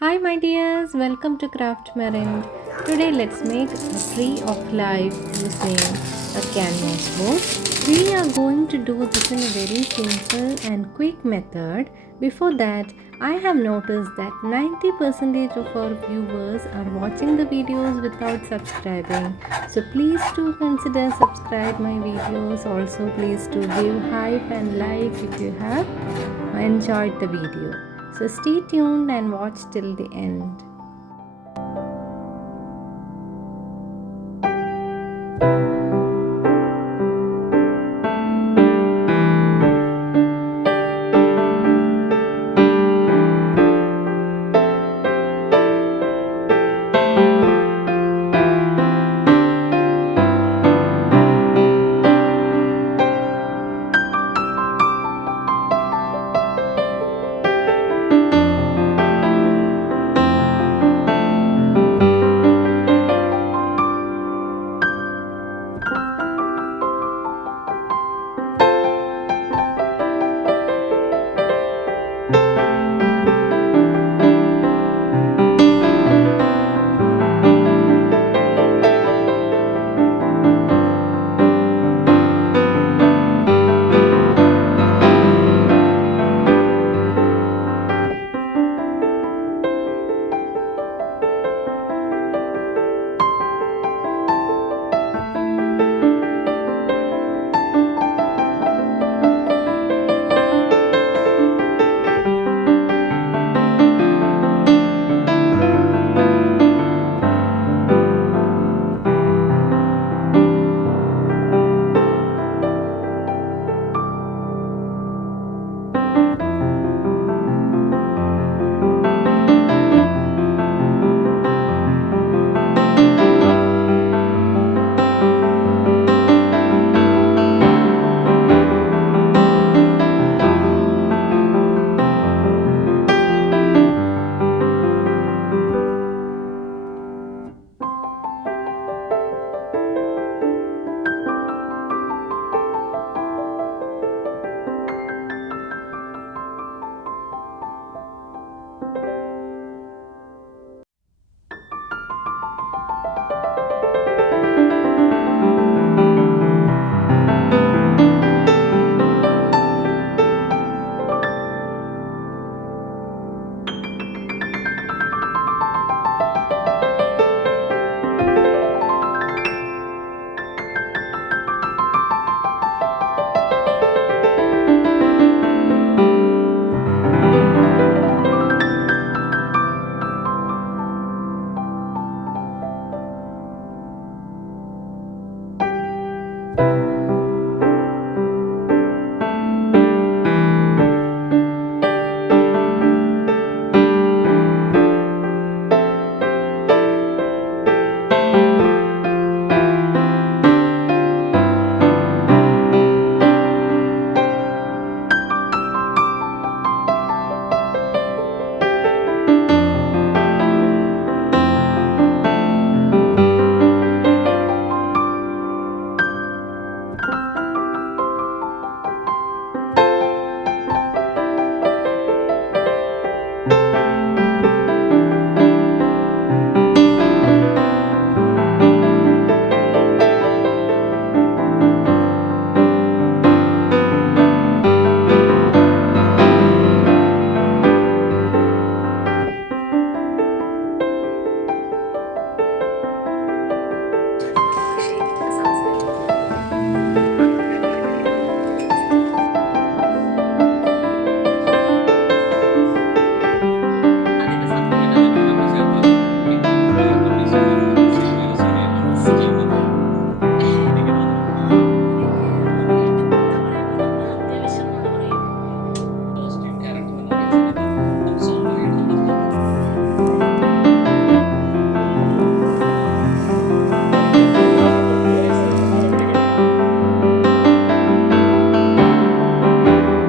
Hi my dears, welcome to Craft Marine. Today let's make a tree of life using a canvas board. We are going to do this in a very simple and quick method. Before that, I have noticed that 90% of our viewers are watching the videos without subscribing. So please do consider subscribe my videos. Also please do give hype and like if you have enjoyed the video. So stay tuned and watch till the end.